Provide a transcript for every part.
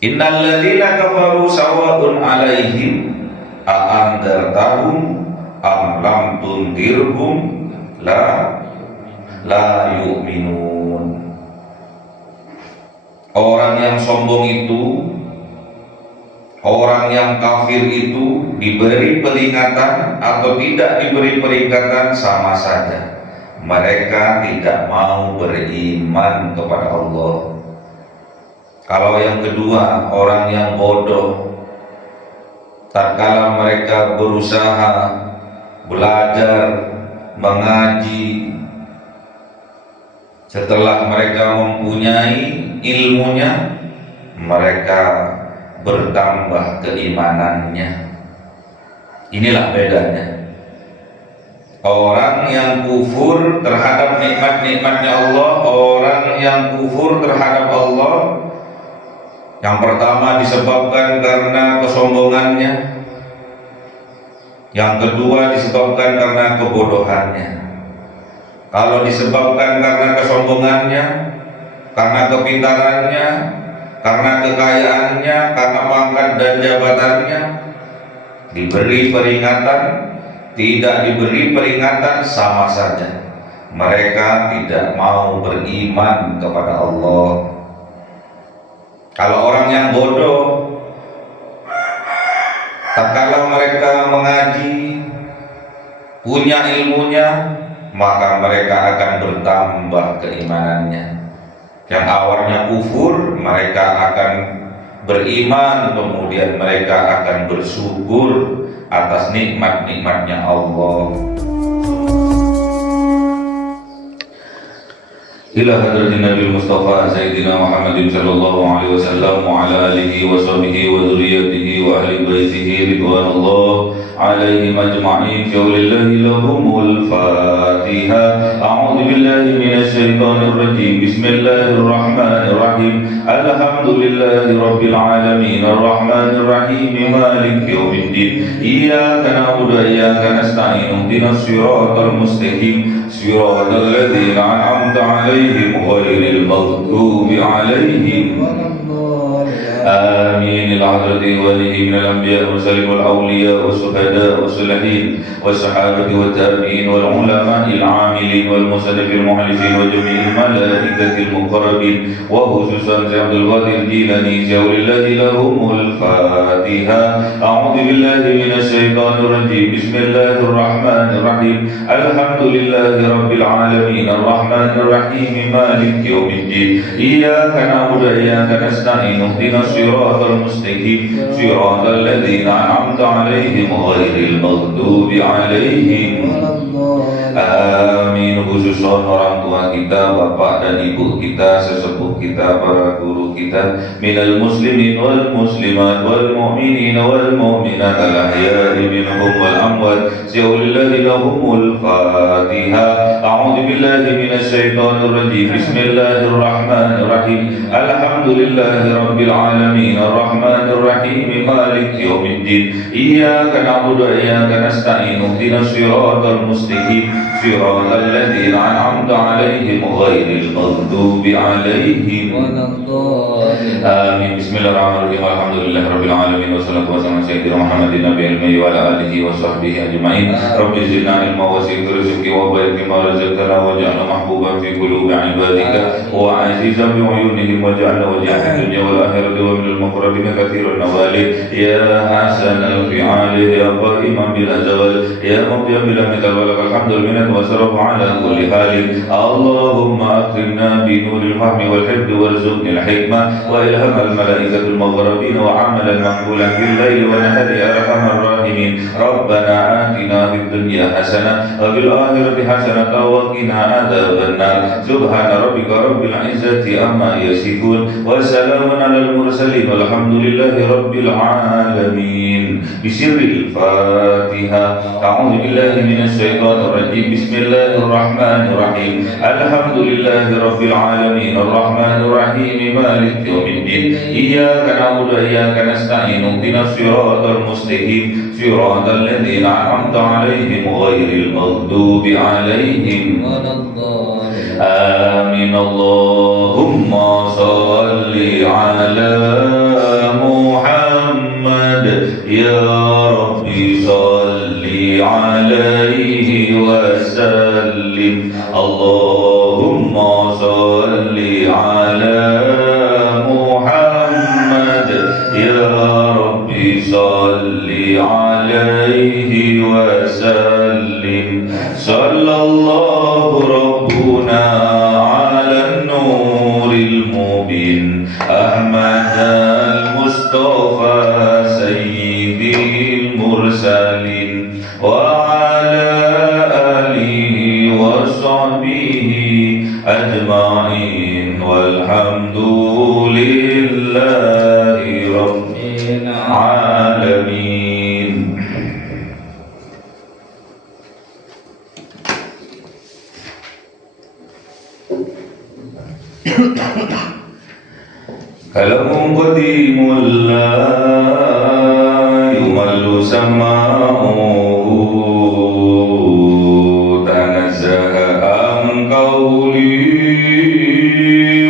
Innal ladzina kafaru sawa'un 'alaihim a andartahum am lam tundirhum la yu'minun. Orang yang sombong itu, orang yang kafir itu diberi peringatan atau tidak diberi peringatan sama saja. Mereka tidak mau beriman kepada Allah. Kalau yang kedua, orang yang bodoh, tatkala mereka berusaha belajar, mengaji, setelah mereka mempunyai ilmunya, mereka bertambah keimanannya. Inilah bedanya. Orang yang kufur terhadap nikmat-nikmatnya Allah, orang yang kufur terhadap Allah, yang pertama disebabkan karena kesombongannya, yang kedua disebabkan karena kebodohannya. Kalau disebabkan karena kesombongannya, karena kepintarannya, karena kekayaannya, karena pangkat dan jabatannya, diberi peringatan, tidak diberi peringatan sama saja. Mereka tidak mau beriman kepada Allah. Kalau orang yang bodoh, tatkala mereka mengaji, punya ilmunya, maka mereka akan bertambah keimanannya. Yang awalnya kufur, mereka akan beriman, kemudian mereka akan bersyukur atas nikmat-nikmatnya Allah. Ila hadratin Nabi Mustafa Sayyidina Muhammadin sallallahu alaihi wasallam wa ala alihi wa sahbihi wa dzurriyyatihi wa ahli baitihi ridwanullah alaihim ajma'in. Lillahi lahumul Fatiha. A'udzu billahi minasy syaithanir rajim. Bismillahirrahmanirrahim. Alhamdulillahi rabbil alamin arrahmanir rahim maliki yaumiddin. Iyyaka na'budu wa iyyaka nasta'in. Ihdinas siratal mustaqim. Siratal ladzina an'amta 'alaihim ghairil maghdubi 'alaihim آمين. العذرة وله من الأنبياء والمرسلين والأولياء والشهداء والصالحين والصحابة والتابعين والعلماء العاملين والمصنف المحلفين وجميع الملائكة المقربين وخصوصا عبد القادر الجيلاني ولله لهم الفاتحة. أعوذ بالله من الشيطان الرجيم. بسم الله الرحمن الرحيم. الحمد لله رب العالمين الرحمن الرحيم مالك يوم الدين. إياك نعبد وإياك نستعين. اهدنا الصراط المستقيم صراط الذين أنعمت عليهم غير المغضوب عليهم. Amin. Khususon orang tua kita, bapak dan ibu kita, sesepuh kita, para guru kita, minal muslimin wal muslimat wal mu'minin wal mu'minat al ahya'i minhum wal amwat. Lillahi lahumul Fatiha. A'udzu billahi minasy syaithanir rajim. Bismillahirrahmanir rahim. Alhamdulillahi rabbil alamin arrahmanir rahim maliki yaumiddin. Iyyaka na'budu wa iyyaka nasta'in. Ihdinas siratal mustaqim siratal ladzina an'amta 'alaihim ghairil maghdubi 'alaihim waladdallin. Amin. Bismillahirrahmanirrahim. Alhamdulillahi rabbil alamin wassalatu wassalamu ala sayyidina Muhammadin nabiyil ummi wa ala alihi wa sahbihi ajma'in. Rabbi zidna ilma wa zid rizqi wa barik bima razaqtana waj'alna mahbuban fi qulubi 'ibadika wa 'azizan bi 'uyunihim waj'alna wajha dunya wal akhirati wa minal muqarrabin katsiran nawali ya hasanal fi'ali ya qaiman bil azwal ya muqtiyan bil mital walakal hamdul minna wa sarafu ala kulli halin. Allahumma akrimna bi nuril fahmi wal hifdhi warzuqni al hikmah wa ilham al malaikatil mughrabin wa amalan maqbulan bil laili wa nahari ya arhamar rahimin. Rabbana atina fid dunya hasanah wa fil akhirati hasanah wa qina adzaban nar. Subhana rabbika rabbil izzati amma yasifun wa salamun alal mursalin walhamdulillahi rabbil alamin. Bismillahil Fatihah. A'udzu billahi minasy syaithanir rajim. Bismillahirrahmanirrahim. Alhamdulillahi rabbil alamin arrahmanir rahim maliki yaumiddin. Iyyaka na'budu wa iyyaka nasta'in. Ihdinas siratal mustaqim siratal ladzina an'amta 'alaihim ghairil maghdubi 'alaihim waladdallin. آمين اللهم صل على محمد يا ربي صل عليه وسلم اللهم صل على محمد يا ربي صل عليه وسلم صلى الله ربنا على النور المبين أحمد المصطفى سيد المرسلين وعلى آله وصحبه أجمعين والحمد لله رب العالمين. Kalamu qadimul la yumallu sama'uhu tanazzaha an qawli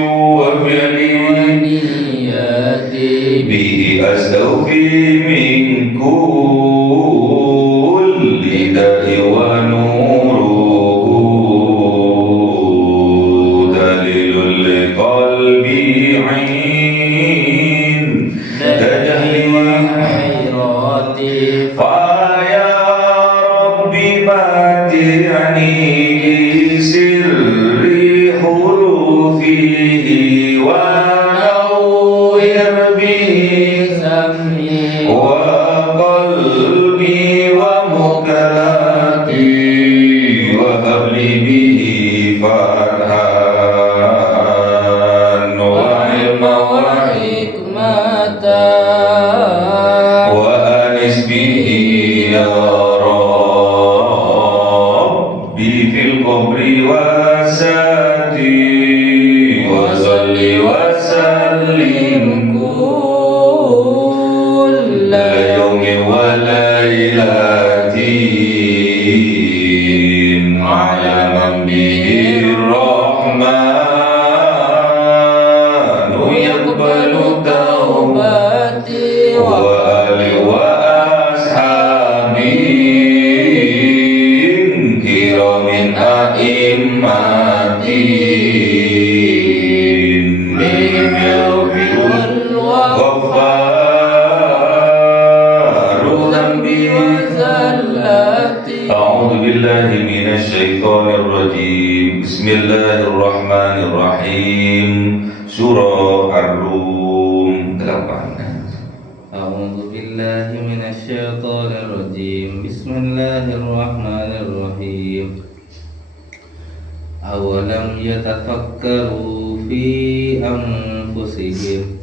wa fi'liyati bihi astawfi min kulli da'i wa nuruhu dalilul qalbi فيا ربي متعني سر حروفه ونور به سمعي وقلبي ومكانتي وهب لي به فرحا وعلما وحكمة به يا ربي في القبر وساتي وصل وسلم كل يوم وليلة على من به الرحمن يقبل توبتي Bismillahirrahmanirrahim. Surah Ar-Rum 8. A'udzu billahi minasyaitonir rajim. Bismillahirrahmanirrahim. Awalam yatafakkaru fi anfusihim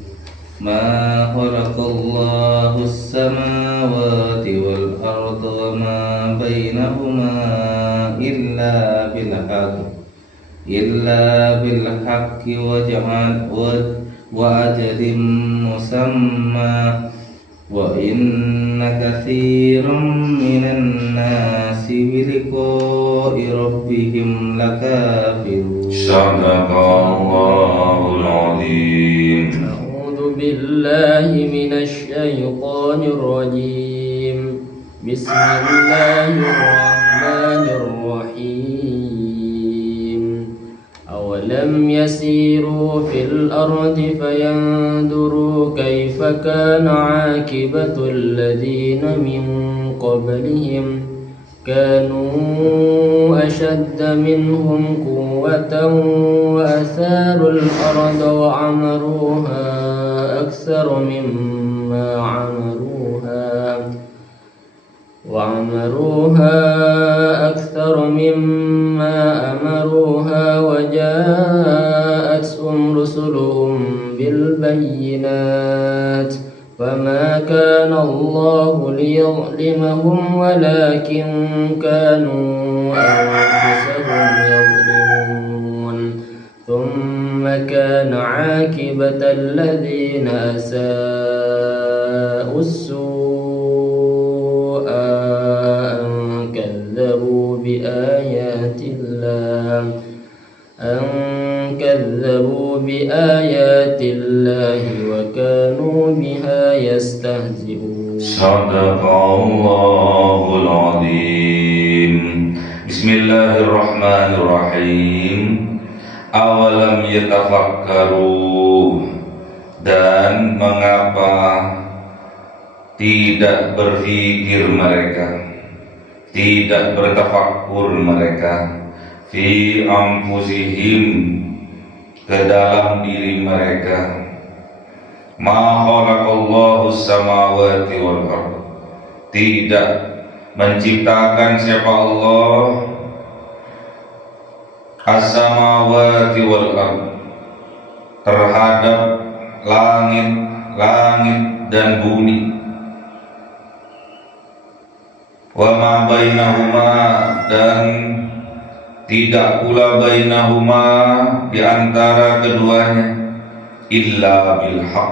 ma khalaqallahu as-samawati wal arda wa ma bainahuma illa bil haqqi wa ajalin musamma wa inna katsiran minan nasi bi liqa'i rabbihim lakafirun. Sadaqallahul azim. A'udzu billahi minasy syaithanir rajim. Bismillahirrahmanirrahim. أولم يسيروا في الأرض فينظروا كيف كان عاقبة الذين من قبلهم كانوا أشد منهم قوة وأثاروا الأرض وعمروها أكثر مما أمروها وجاءتهم رسلهم بالبينات فما كان الله ليظلمهم ولكن كانوا أنفسهم يظلمون ثم كان عاقبة الذين أساءوا السوء أن بآيات الله وكانوا بها يستهزئون. صدق الله العظيم. Bismillahirrahmanirrahim. Awalam yatafakkaru, dan mengapa tidak berpikir mereka, tidak bertafakkur mereka, fi anfusihim, ke dalam diri mereka, ma khalaqallahu samawati wal ardh, tidak menciptakan siapa Allah as-samawati wal ardh, terhadap langit dan bumi, wa ma bainahuma, dan tidak pula bainahuma, di antara keduanya, illa bil haq,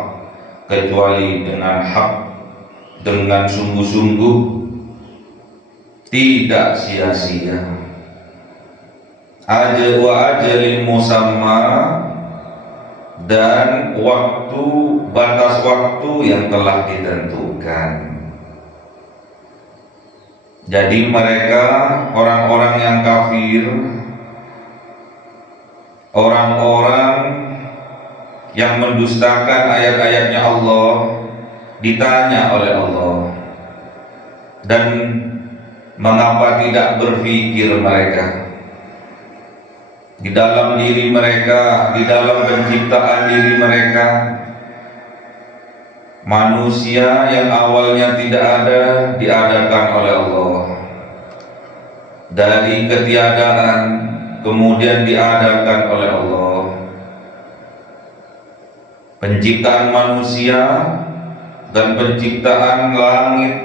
kecuali dengan hak, dengan sungguh-sungguh, tidak sia-sia. Ajalin musamma, dan waktu, batas waktu yang telah ditentukan. Jadi mereka, orang-orang yang kafir, orang-orang yang mendustakan ayat-ayatnya Allah, ditanya oleh Allah, dan mengapa tidak berpikir mereka di dalam diri mereka, di dalam penciptaan diri mereka, manusia yang awalnya tidak ada diadakan oleh Allah, dari ketiadaan kemudian diadakan oleh Allah. Penciptaan manusia dan penciptaan langit,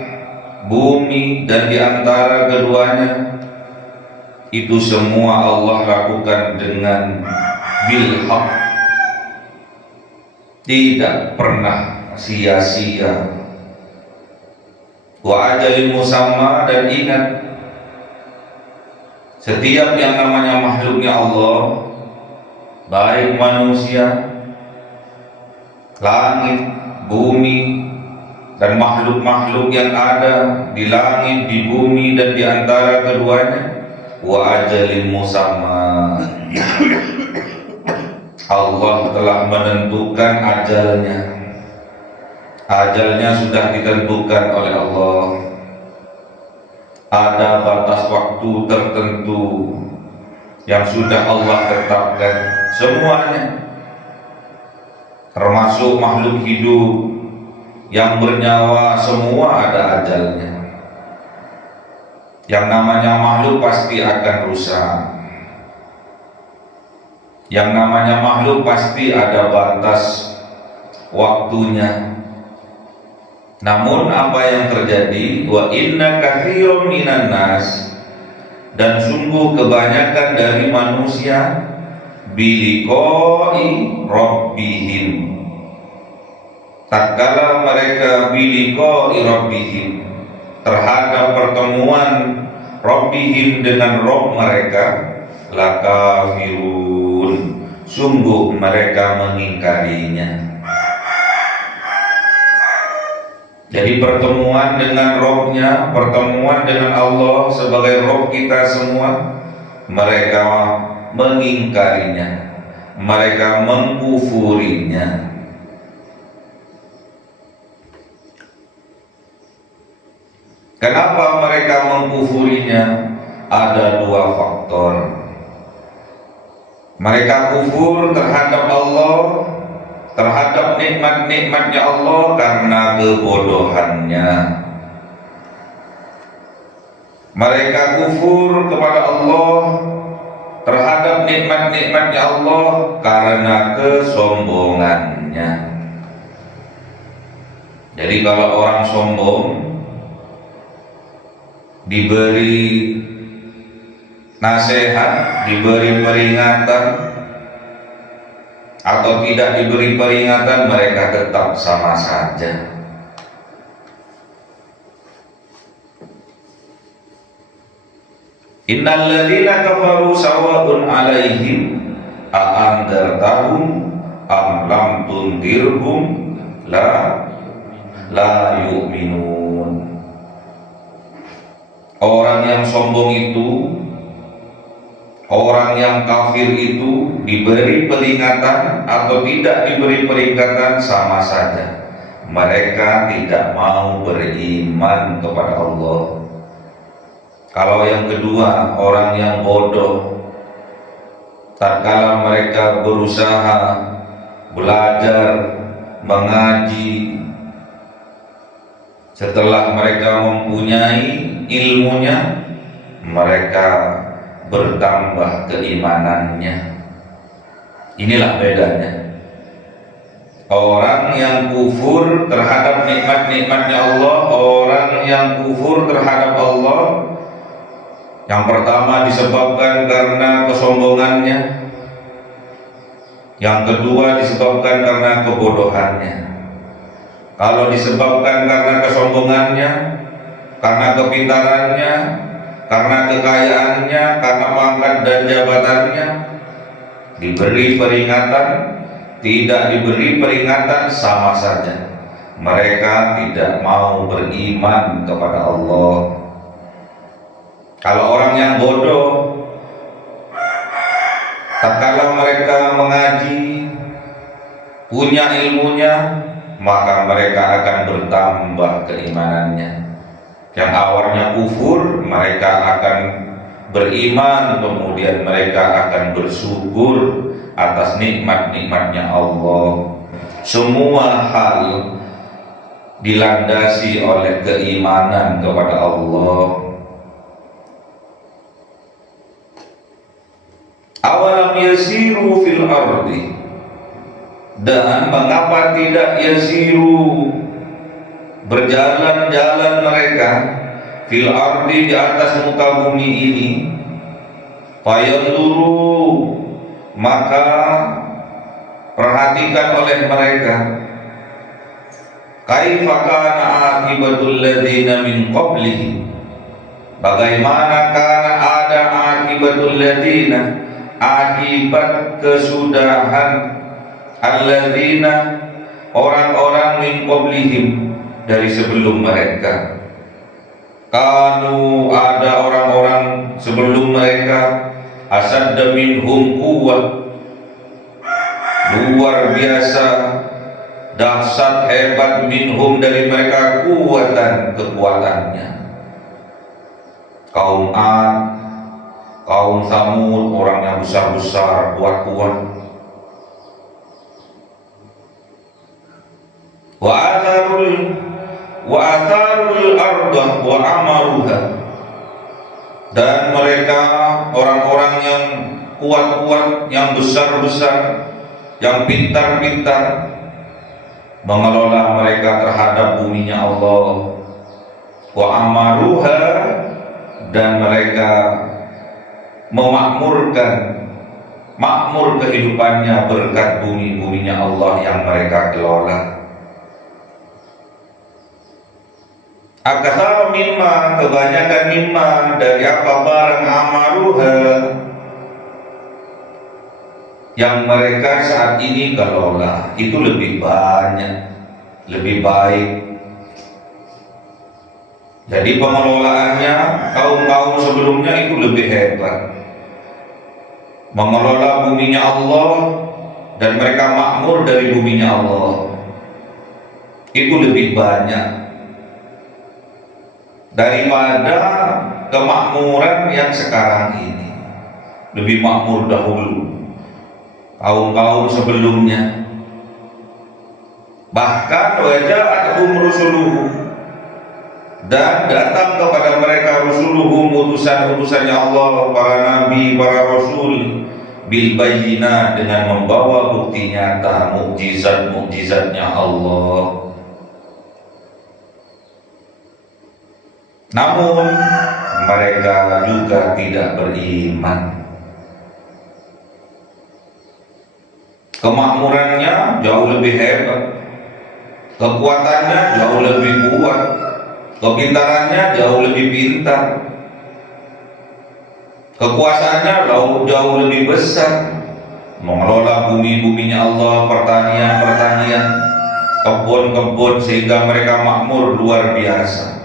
bumi, dan di antara keduanya, itu semua Allah lakukan dengan bil haq, tidak pernah sia-sia. Wa ajalin musamma, dan ingat, setiap yang namanya makhluknya Allah, baik manusia, langit, bumi, dan makhluk-makhluk yang ada di langit, di bumi, dan di antara keduanya, wa ajalin musamma, Allah telah menentukan ajalnya. Ajalnya sudah ditentukan oleh Allah. Ada batas waktu tertentu yang sudah Allah tetapkan semuanya, termasuk makhluk hidup yang bernyawa, semua ada ajalnya. Yang namanya makhluk pasti akan rusak. Yang namanya makhluk pasti ada batas waktunya. Namun apa yang terjadi, wa inna katsiran minan nas, dan sungguh kebanyakan dari manusia, biliqa'i rabbihim, tatkala mereka biliqa'i rabbihim, terhadap pertemuan Rabbihim dengan Rabb mereka, lakafirun, sungguh mereka mengingkarinya. Jadi pertemuan dengan Rabbnya, pertemuan dengan Allah sebagai Rabb kita semua, mereka mengingkarinya, mereka mengkufurinya. Kenapa mereka mengkufurinya? Ada dua faktor. Mereka kufur terhadap Allah, terhadap nikmat-nikmatnya Allah, karena kebodohannya. Mereka kufur kepada Allah terhadap nikmat-nikmatnya Allah karena kesombongannya. Jadi kalau orang sombong, diberi nasihat, diberi peringatan, atau tidak diberi peringatan, mereka tetap sama saja. Innal ladzina kafaru sawa'un 'alaihim a'andartahum am lam tundirhum la yu'minun. Orang yang sombong itu, orang yang kafir itu diberi peringatan atau tidak diberi peringatan sama saja. Mereka tidak mau beriman kepada Allah. Kalau yang kedua, orang yang bodoh, tatkala mereka berusaha belajar, mengaji, setelah mereka mempunyai ilmunya, mereka bertambah keimanannya. Inilah bedanya. Orang yang kufur terhadap nikmat-nikmatnya Allah, orang yang kufur terhadap Allah, yang pertama disebabkan karena kesombongannya, yang kedua disebabkan karena kebodohannya. Kalau disebabkan karena kesombongannya, karena kepintarannya, karena kekayaannya, karena pangkat dan jabatannya, diberi peringatan, tidak diberi peringatan sama saja. Mereka tidak mau beriman kepada Allah. Kalau orang yang bodoh, tatkala mereka mengaji, punya ilmunya, maka mereka akan bertambah keimanannya. Yang awalnya kufur, mereka akan beriman, kemudian mereka akan bersyukur atas nikmat-nikmatnya Allah. Semua hal dilandasi oleh keimanan kepada Allah. Awalam yasiru fil ardi, dan mengapa tidak yasiru, berjalan-jalan mereka, fil ardi, di atas muka bumi ini, fayanduru, maka perhatikan oleh mereka, kaifa kana akibatul ladzina min qablihim, bagaimana kana ada akibatul ladzina, akibat kesudahan, alladzina, orang-orang min qablihim, dari sebelum mereka. Kanu, ada orang-orang sebelum mereka, asadda minhum quwwah, luar biasa dahsyat hebat, minhum, dari mereka, kuatan, kekuatannya. Kaum Ad, kaum Samud, orang yang besar-besar, kuat-kuat. Wa atharul arda wa amaruha, dan mereka orang-orang yang kuat-kuat, yang besar-besar, yang pintar-pintar, mengelola mereka terhadap buminya Allah. Wa amaruha, dan mereka memakmurkan, makmur kehidupannya berkat bumi-buminya Allah yang mereka kelola. Aktsara mimma, kebanyakan mimma, dari apa barang, amaruha, yang mereka saat ini kelola, itu lebih banyak, lebih baik. Jadi pengelolaannya kaum-kaum sebelumnya itu lebih hebat, mengelola buminya Allah, dan mereka makmur dari buminya Allah, itu lebih banyak daripada kemakmuran yang sekarang ini. Lebih makmur dahulu kaum-kaum sebelumnya. Bahkan waja'atuhum rusuluhum, dan datang kepada mereka rusuluhum, utusan-utusannya Allah, para nabi, para rasul, bil bayyinat, dengan membawa bukti nyata, mukjizat-mukjizatnya Allah. Namun mereka juga tidak beriman. Kemakmurannya jauh lebih hebat, kekuatannya jauh lebih kuat, kepintarannya jauh lebih pintar, kekuasaannya jauh lebih besar, mengelola bumi-buminya Allah, pertanian-pertanian, kebun-kebun, sehingga mereka makmur luar biasa,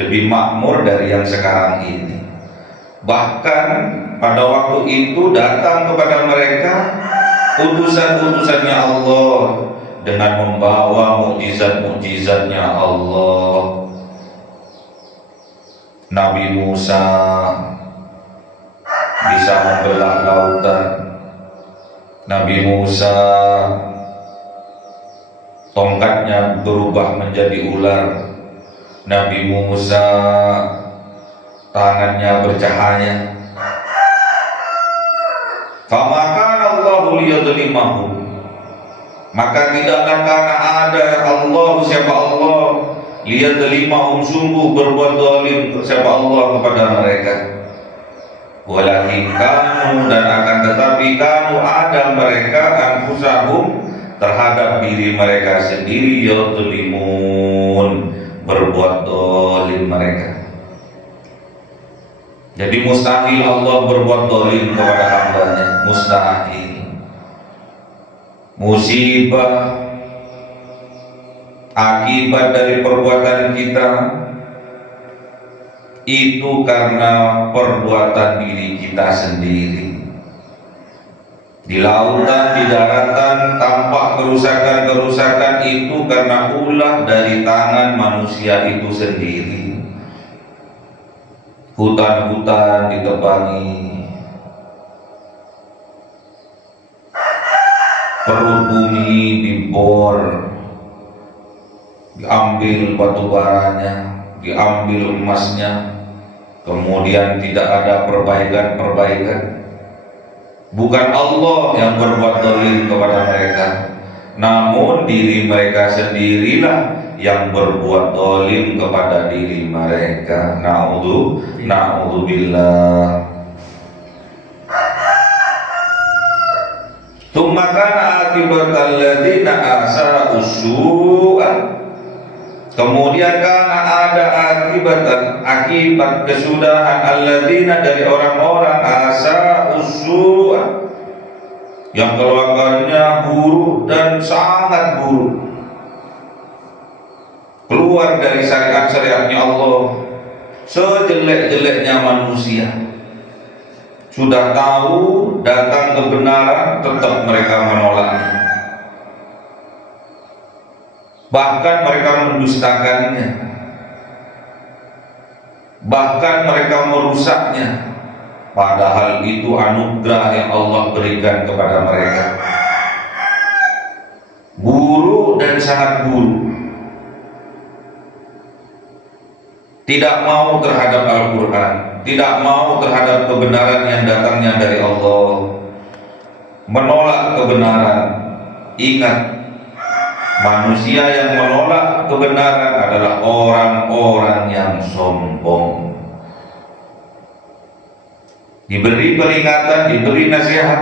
lebih makmur dari yang sekarang ini. Bahkan pada waktu itu datang kepada mereka utusan-utusannya Allah dengan membawa mukjizat-mukjizatnya Allah. Nabi Musa bisa membelah lautan. Nabi Musa tongkatnya berubah menjadi ular. Nabi Musa tangannya bercahaya. Famakana Allahu liyadlimahum, maka tidaklah karena ada Allah, siapa Allah, liyadlimahum, sungguh berbuat zalim siapa Allah kepada mereka. Walakin kanu, dan akan tetapi kanu ada mereka anfusahum, terhadap diri mereka sendiri, yadlimun, berbuat zalim mereka. Jadi mustahil Allah berbuat zalim kepada hambanya, mustahil. Musibah akibat dari perbuatan kita itu karena perbuatan diri kita sendiri. Di lautan, di daratan tampak kerusakan-kerusakan itu karena ulah dari tangan manusia itu sendiri. Hutan-hutan ditebangi, perut bumi dibor, diambil batu baranya, diambil emasnya, kemudian tidak ada perbaikan-perbaikan. Bukan Allah yang berbuat zalim kepada mereka, namun diri mereka sendirilah yang berbuat zalim kepada diri mereka. Na'udzubillah. Tsumma kana akibatal ladzina asa'u su'a, kemudian karena ada akibat kesudahan alladzina, dari orang-orang asa'u su'a, yang kelakuannya buruk dan sangat buruk, keluar dari syariat-syariatnya Allah, sejelek-jeleknya manusia. Sudah tahu datang kebenaran, tetap mereka menolaknya, bahkan mereka mendustakannya, bahkan mereka merusaknya, padahal itu anugerah yang Allah berikan kepada mereka. Buruk dan sangat buruk, tidak mau terhadap Al-Quran, tidak mau terhadap kebenaran yang datangnya dari Allah, menolak kebenaran. Ingat, manusia yang menolak kebenaran adalah orang-orang yang sombong. Diberi peringatan, diberi nasihat,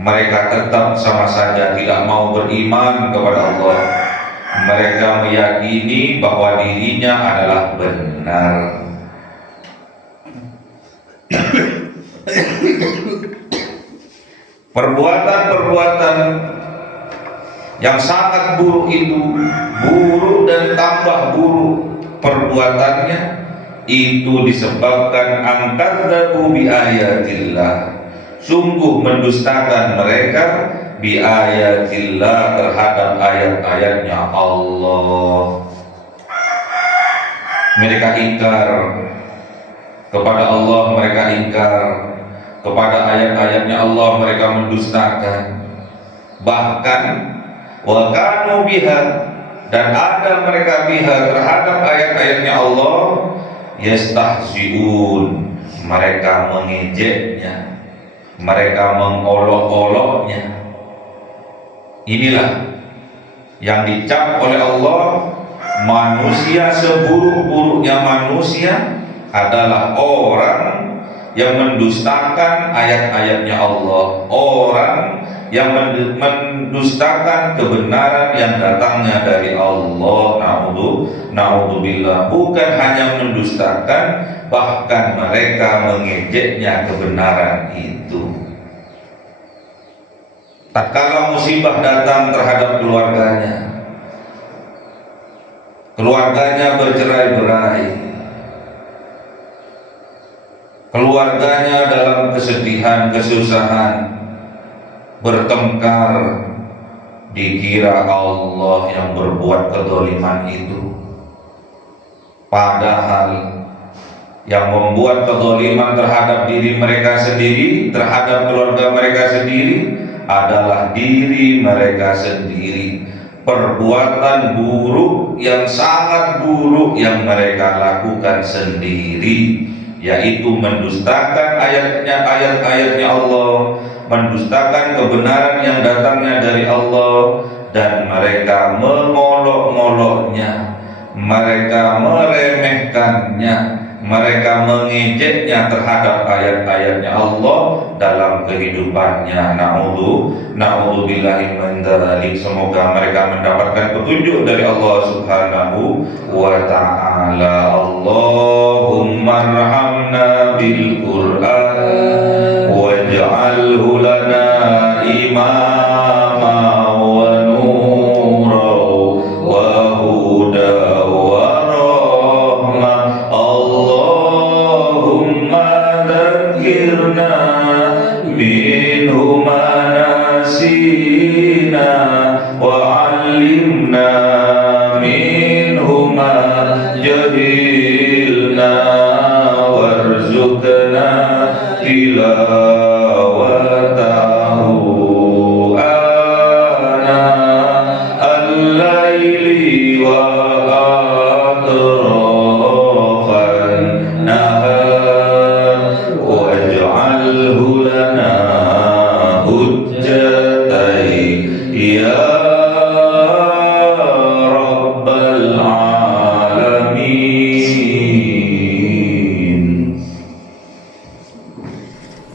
mereka tetap sama saja tidak mau beriman kepada Allah. Mereka meyakini bahwa dirinya adalah benar. Perbuatan-perbuatan yang sangat buruk itu, buruk dan tambah buruk perbuatannya, itu disebabkan angkadzabu bi ayatillah, sungguh mendustakan mereka bi ayatillah, terhadap ayat-ayatnya Allah. Mereka ingkar kepada Allah, mereka ingkar kepada ayat-ayatnya Allah, mereka mendustakan. Bahkan wa kanu biha, dan ada mereka biha, terhadap ayat-ayatnya Allah, yastahzi'un, mereka mengejeknya, mereka mengolok-oloknya. Inilah yang dicap oleh Allah, manusia seburuk-buruknya manusia adalah orang yang mendustakan ayat-ayatnya Allah, orang yang mendustakan kebenaran yang datangnya dari Allah. Na'udzubillah. Bukan hanya mendustakan, bahkan mereka mengejeknya kebenaran itu. tatkala musibah datang terhadap keluarganya bercerai-berai, keluarganya dalam kesedihan, kesusahan, bertengkar, dikira Allah yang berbuat kezaliman itu. Padahal yang membuat kezaliman terhadap diri mereka sendiri, terhadap keluarga mereka sendiri adalah diri mereka sendiri. Perbuatan buruk yang sangat buruk yang mereka lakukan sendiri, yaitu mendustakan ayat-ayatnya Allah, mendustakan kebenaran yang datangnya dari Allah, dan mereka mengolok-ngoloknya, mereka meremehkannya, mereka mengejeknya terhadap ayat-ayatnya Allah dalam kehidupannya. Na'udzubillahi min dzalik. Semoga mereka mendapatkan petunjuk dari Allah Subhanahu wa ta'ala. Allahumma arhamna bil Qur'an waj'alhu lana imama wa nura wa huda wa rahmah. Allahumma dzakirna minhu ma nasina wa 'allimna minhu ma jahilna warzuqna tilawatahu ana al-laili wa atrafan nahar waj'alhu lana hujjatai ya rabbal alamin.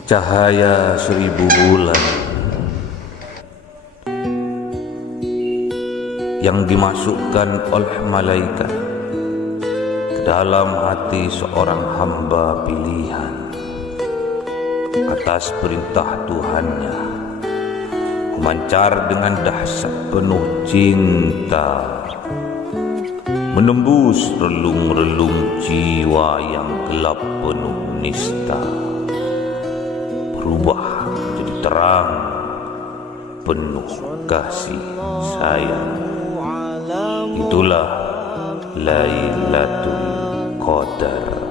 Cahaya 1000 bulan yang dimasukkan oleh malaikat ke dalam hati seorang hamba pilihan atas perintah Tuhannya, memancar dengan dahsyat penuh cinta, menembus relung-relung jiwa yang gelap penuh nista, berubah menjadi terang penuh kasih sayang. Itulah Lailatul Qadar.